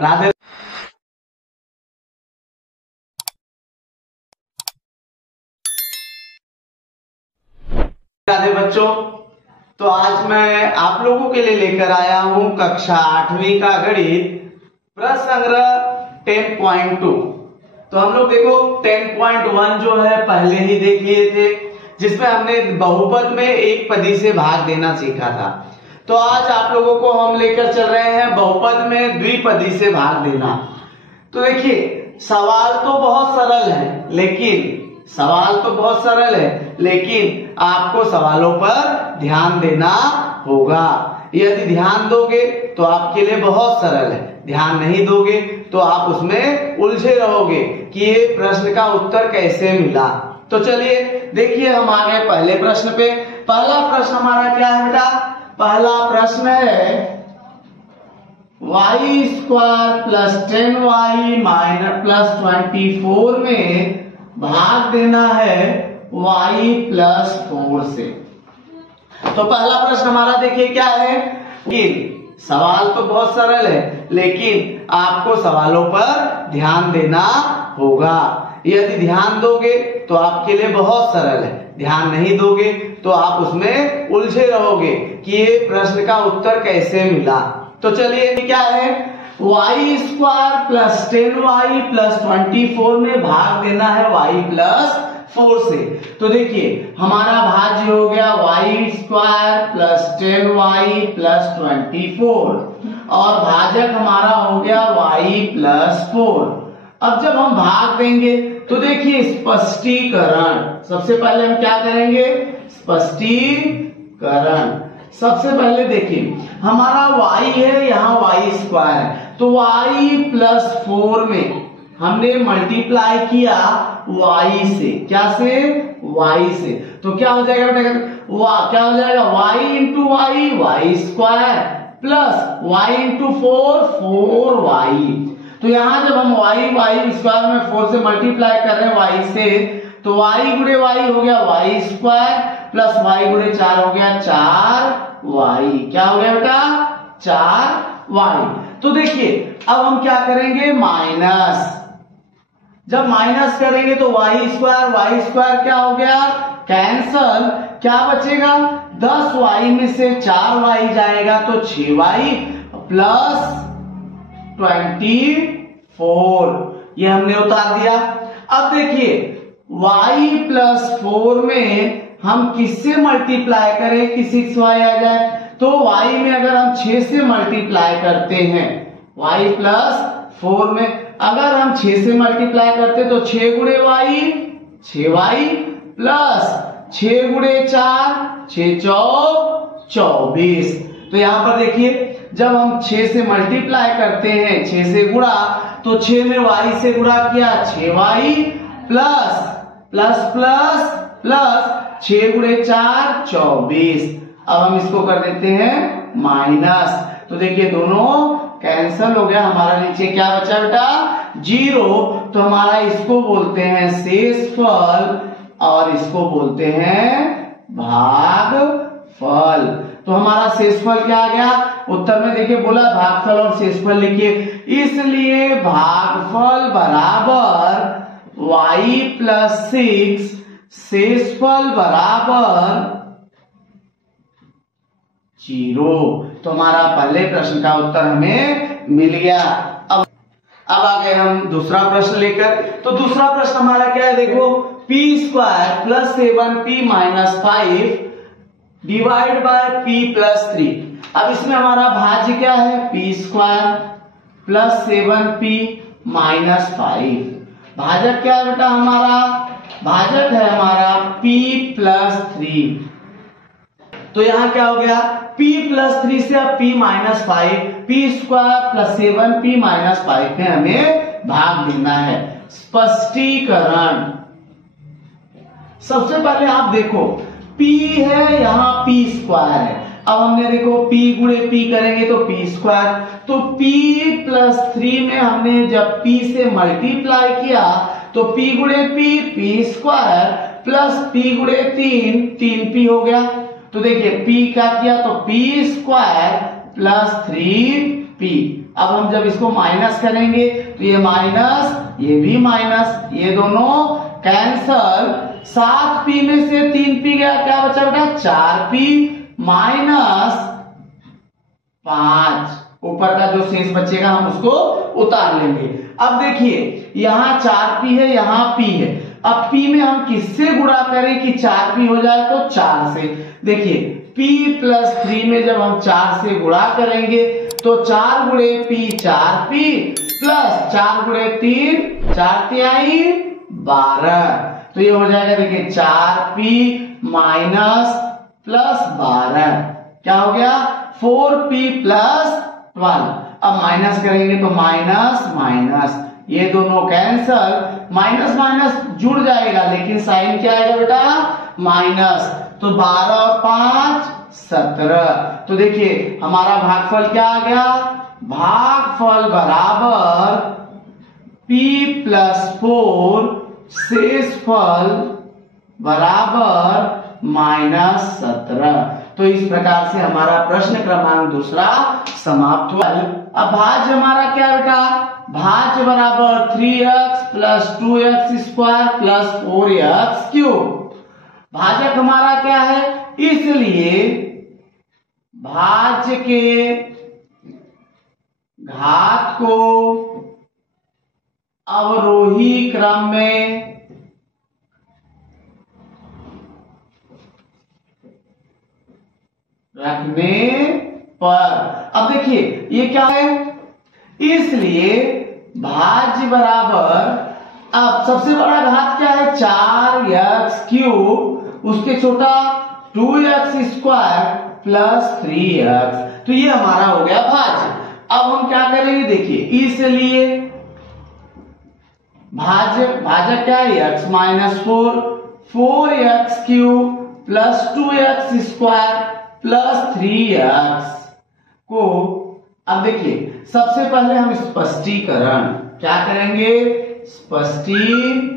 राधे राधे बच्चों। तो आज मैं आप लोगों के लिए लेकर आया हूं कक्षा 8वीं का गणित प्रश्न संग्रह 10.2। तो हम लोग देखो 10.1 जो है पहले ही देख लिए थे, जिसमें हमने बहुपद में एक पदी से भाग देना सीखा था। तो आज आप लोगों को हम लेकर चल रहे हैं बहुपद में द्विपदी से भाग देना। तो देखिए सवाल तो बहुत सरल है, लेकिन आपको सवालों पर ध्यान देना होगा। यदि ध्यान दोगे तो आपके लिए बहुत सरल है, ध्यान नहीं दोगे तो आप उसमें उलझे रहोगे कि ये प्रश्न का उत्तर कैसे मिला। तो चलिए देखिए हम आ गए पहले प्रश्न पे। पहला प्रश्न हमारा क्या है बेटा? पहला प्रश्न है y square plus 10y minus plus 24 में भाग देना है y प्लस 4 से। तो पहला प्रश्न हमारा देखिए क्या है कि सवाल तो बहुत सरल है, लेकिन आपको सवालों पर ध्यान देना होगा। यदि ध्यान दोगे तो आपके लिए बहुत सरल है, ध्यान नहीं दोगे तो आप उसमें उलझे रहोगे कि ये प्रश्न का उत्तर कैसे मिला। तो चलिए क्या है, y square plus 10y plus 24 में भाग देना है y प्लस 4 से। तो देखिए हमारा भाज्य हो गया y square plus 10y plus 24 और भाजक हमारा हो गया y प्लस 4। अब जब हम भाग देंगे तो देखिए स्पष्टीकरण, सबसे पहले हम क्या करेंगे? स्पष्टीकरण। सबसे पहले देखिए हमारा y है, यहाँ y स्क्वायर है, तो y प्लस 4 में हमने मल्टीप्लाई किया y से। क्या से? y से। तो क्या हो जाएगा बेटा? क्या हो जाएगा? y into y square plus y into 4y। तो यहाँ जब हम y स्क्वायर में 4 से मल्टीप्लाई कर रहे हैं y से, तो y गुणे y हो गया y स्क्वायर प्लस y गुणे 4 हो गया 4y। क्या हो गया बेटा? 4y। तो देखिए अब हम क्या करेंगे? माइनस। जब माइनस करेंगे तो y स्क्वायर क्या हो गया? कैंसल। क्या बचेगा? 10y में से 4y जाएगा तो 6y प्लस 24, ये हमने उतार दिया। अब देखिए y प्लस 4 में हम किससे मल्टीप्लाई करें कि 6y आ जाए? तो y में अगर हम 6 से मल्टीप्लाई करते हैं, y प्लस 4 में अगर हम 6 से मल्टीप्लाई करते तो 6 गुणे y 6y प्लस 6 गुणे 4 6 चौक 24। तो यहां पर देखिए जब हम 6 से मल्टीप्लाई करते हैं, 6 से गुणा, तो 6 में y से गुणा किया 6y plus plus plus plus 6 गुणे 4 24। अब हम इसको कर देते हैं माइनस। तो देखिए दोनों कैंसल हो गया, हमारा नीचे क्या बचा बेटा? 0। तो हमारा इसको बोलते हैं शेषफल और इसको बोलते हैं भागफल। तो हमारा शेषफल क्या आ गया? उत्तर में देखिए बोला भागफल और शेषफल लिखिए, इसलिए भागफल बराबर y प्लस 6, शेषफल बराबर 0। तो हमारा पहले प्रश्न का उत्तर हमें मिल गया। अब आ गए हम दूसरा प्रश्न लेकर। तो दूसरा प्रश्न हमारा क्या है? देखो p square plus 7p minus 5 divide by p plus 3। अब इसमें हमारा भाज्य क्या है? p square plus 7p minus 5। भाजक क्या है बेटा? हमारा भाजक है हमारा p प्लस 3। तो यहां क्या हो गया? p प्लस 3 से अब p minus 5, p square plus 7p minus 5 में हमें भाग देना है। स्पष्टीकरण। सबसे पहले आप देखो p है, यहाँ p स्क्वायर है। अब हमने देखो p गुणे p करेंगे तो p स्क्वायर, तो p प्लस 3 में हमने जब p से मल्टीप्लाई किया तो p गुणे p स्क्वायर प्लस p गुणे 3p हो गया। तो देखिए p क्या किया? तो p स्क्वायर प्लस 3p। अब हम जब इसको माइनस करेंगे तो ये माइनस, ये भी माइनस, ये दोनों कैंसल। 7p में से 3p गया, क्या बचा बेटा 4p माइनस 5। ऊपर का जो शेष बचेगा हम उसको उतार लेंगे। अब देखिए यहाँ 4p है, यहाँ p है। अब p में हम किससे गुणा करें कि 4p हो जाए, तो 4 से। देखिए p प्लस 3 में जब हम 4 से गुणा करेंगे तो 4 गुणे p 4p प्लस 4 गुणे 3 4 तिहाई 12। तो ये हो जाएगा, देखिए 4p माइनस प्लस 12 क्या हो गया 4p प्लस 12। अब माइनस करेंगे तो माइनस माइनस, ये दोनों कैंसल, माइनस माइनस जुड़ जाएगा लेकिन साइन क्या आएगा बेटा माइनस। तो 12 और 5 17। तो देखिए हमारा भागफल क्या आ गया, भागफल बराबर p प्लस 4 शेषफल बराबर माइनस 17। तो इस प्रकार से हमारा प्रश्न क्रमांक दूसरा समाप्त हुआ। अब भाज्य हमारा क्या बेटा, भाज्य बराबर 3x plus 2x square plus 4x cube. भाजक हमारा क्या है, इसलिए भाज्य के घात को अवरोही क्रम में रखने पर, अब देखिए ये क्या है, इसलिए भाज्य बराबर, अब सबसे बड़ा घात क्या है 4x क्यूब, उसके छोटा 2x स्क्वायर प्लस 3x। तो ये हमारा हो गया भाज्य। अब हम क्या करेंगे, देखिए इसलिए भाजक क्या है x minus 4, 4x cube plus 2x square plus 3x को, अब देखिए सबसे पहले हम स्पष्टीकरण क्या करेंगे, स्पष्टीकरण।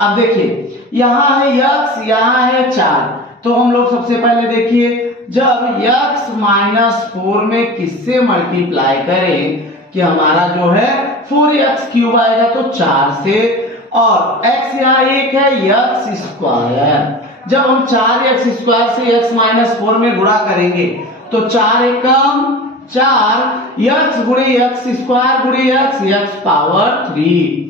अब देखिए यहां है x, यहां है 4, तो हम लोग सबसे पहले देखिए जब x माइनस 4 में किससे मल्टीप्लाई करें कि हमारा जो है 4x क्यूब आएगा तो 4 से, और x यहाँ 1 है x स्क्वायर। जब हम 4x स्क्वायर से x माइनस 4 में गुणा करेंगे तो 4 एकम 4, x गुणे x स्क्वायर गुणे x पावर 3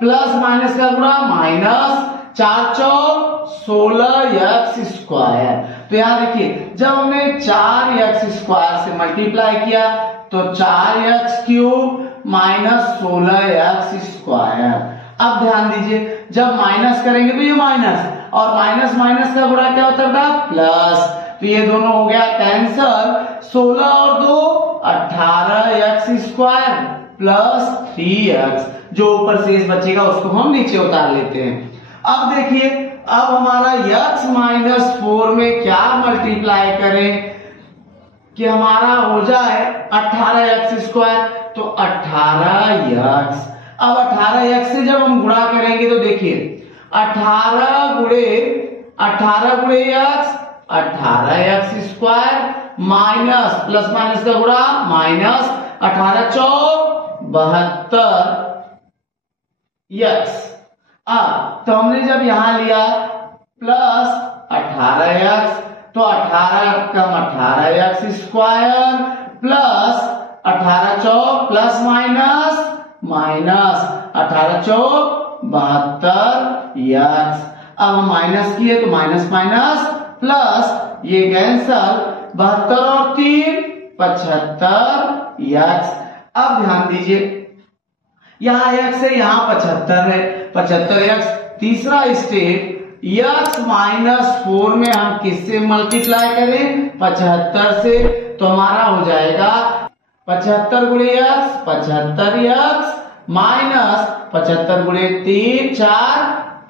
प्लस माइनस का गुणा माइनस 4 चौक 16x स्क्वायर। तो यहाँ देखिए जब हमने 4x स्क्वायर से मल्टीप्लाई किया तो 4x cube minus 16x square. अब ध्यान दीजिए जब माइनस करेंगे तो ये माइनस, और माइनस माइनस का गुणा क्या होता है प्लस, तो ये दोनों हो गया कैंसल। 16 और 2 18x स्क्वायर प्लस 3x, जो ऊपर शेष बचेगा उसको हम नीचे उतार लेते हैं। अब देखिए अब हमारा x माइनस 4 में क्या मल्टीप्लाई करें कि हमारा हो जाए 18x स्क्वायर, तो 18x। अब 18x से जब हम गुणा करेंगे तो देखिए 18 गुणे x 18x square minus plus minus का गुणा माइनस 18 चौक 72 x। तो हमने जब यहां लिया प्लस 18x, तो 18 कम 18x स्क्वायर प्लस 18 चौक प्लस माइनस माइनस 18 चौक 72x। अब हम माइनस किए तो माइनस माइनस प्लस, ये कैंसल, 72 और 3 75x। अब ध्यान दीजिए यहाँ x है, यहाँ 75 है, 75x। तीसरा स्टेप x माइनस 4 में हम किससे मल्टीप्लाई करें 75 से, तो हमारा हो जाएगा 75 गुणे x 75x माइनस 75 गुणे 3 4,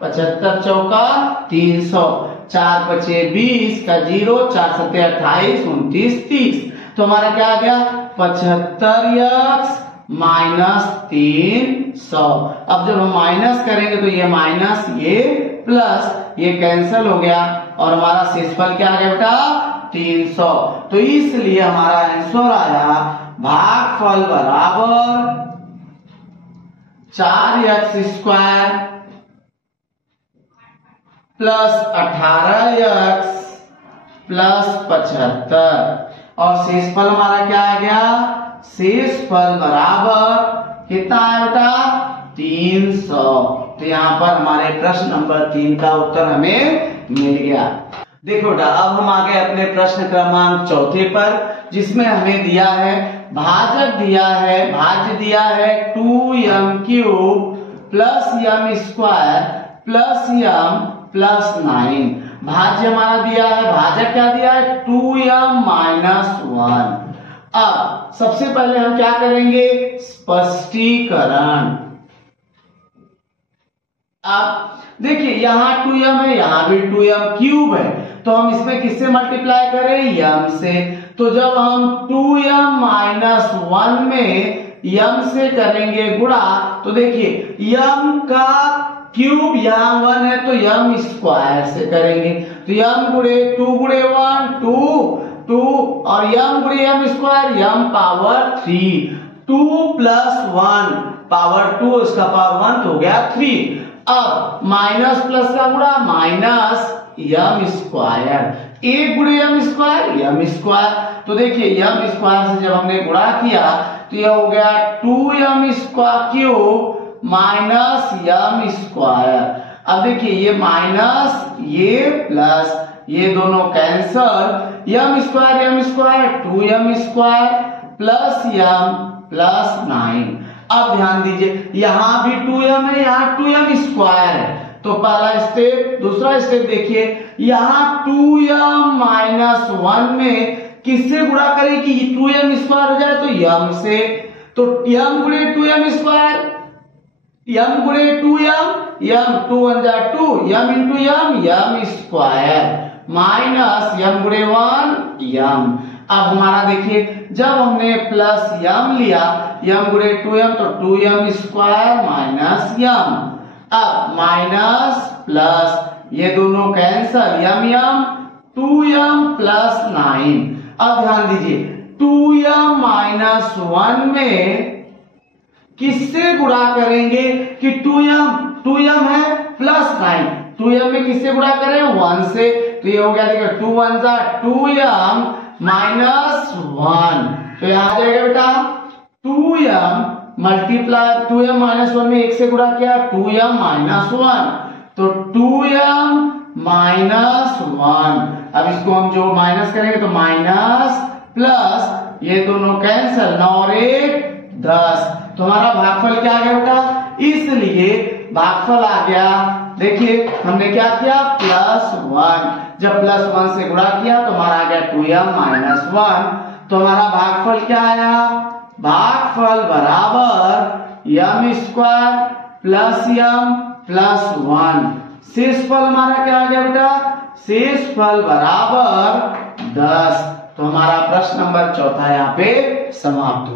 75 चौका 300, 4 बचे 20 का 0, 4 सत्ते 28 29 30। तो हमारा क्या आ गया 75x माइनस 300। अब जब हम माइनस करेंगे तो ये माइनस ये प्लस, ये कैंसिल हो गया और हमारा शेषफल क्या आ गया बेटा 300। तो इसलिए हमारा आंसर आया भागफल बराबर 4x² प्लस 18x प्लस 75 और शेषफल हमारा क्या आ गया, शेषफल बराबर कितना है बेटा 300। तो यहाँ पर हमारे प्रश्न नंबर 3 का उत्तर हमें मिल गया। देखो बेटा अब हम आ गए अपने प्रश्न क्रमांक 4 पर, जिसमें हमें दिया है भाजक दिया है, भाज्य दिया है 2m³ plus m² plus m plus 9। भाज्य हमारा दिया है, भाजक क्या दिया है 2m-1। अब सबसे पहले हम क्या करेंगे, स्पष्टीकरण। अब देखिए यहाँ 2m है, यहाँ भी 2m³ है, तो हम इसमें किससे मल्टीप्लाई करें, m से। तो जब हम 2m-1 में m से करेंगे गुणा, तो देखिए m का क्यूब यहाँ 1 है तो m² से करेंगे, तो m गुणे 2 गुणे 1 2 और m गुणे m² m power 3, 2 plus 1 power 2 इसका पावर 1 तो हो गया 3। अब माइनस प्लस का गुणा माइनस m², 1 गुणे m², तो देखिए m² से जब हमने गुणा किया तो यह हो गया 2m² माइनस m²। अब देखिए ये माइनस ये प्लस ये दोनों cancel, m² 2m² plus m plus 9। अब ध्यान दीजिए यहाँ भी 2m है, यहाँ 2m² है, तो पहला स्टेप। दूसरा स्टेप देखिए यहाँ 2m-1 में किससे गुणा करें कि 2m² हो जाए, तो m से, तो m गुणे 2m², m गुणे 2m, m 2 1 जा 2, m into m² minus m गुणे 1 m। अब हमारा देखिए जब हमने प्लस m लिया, m गुणे 2m तो 2m² माइनस m। अब माइनस प्लस ये दोनों कैंसल, m 2m प्लस 9। अब ध्यान दीजिए 2m-1 में किससे गुणा करेंगे कि 2m है प्लस 9, 2m में किससे गुणा करें 1 से, तो ये हो गया देखिए 2 1 जा 2m माइनस 1। तो यहां आ जाएगा बेटा 2m मल्टीप्लाई 2m माइनस 1 में 1 से गुणा किया 2m माइनस 1, तो 2m माइनस 1। अब इसको हम जो माइनस करेंगे तो माइनस प्लस ये दोनों कैंसल, 9 और 1 10, तो हमारा भागफल क्या आ गया बेटा, इसलिए भागफल आ गया। देखिए हमने क्या किया +1, जब +1 से गुणा किया तो हमारा आ गया 2m-1, तो हमारा भागफल क्या आया, भागफल बराबर m² प्लस m प्लस 1। शेषफल हमारा क्या आ गया बेटा, शेषफल बराबर 10। तो हमारा प्रश्न नंबर 4 यहाँ पे समाप्त।